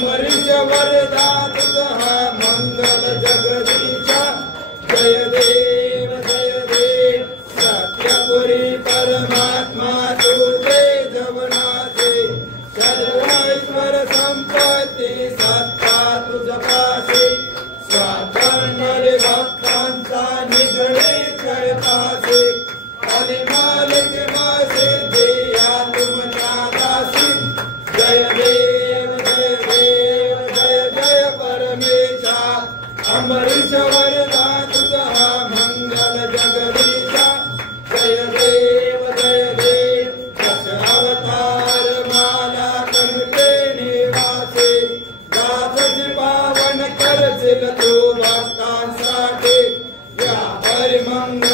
अमरीश वरदा तुझा मंगल जगदीशा जय देव सत्यपुरी परमात्मा तुझे जवनाचे सर्वेश्वर संपत्ती सत्ता तुझ पासे स्वातंत्र्य भक्तांचा निगडे कळपासे आणि मालिक मासे देया तुमच्या दासी जय देव जय परमेशा अमरीश वरदा तुझा मंगल जगदीशा जय देव दश अवतार माला कंठे निवासे दासजी पावन करशील तू भक्तांसाठी या हरिमंगल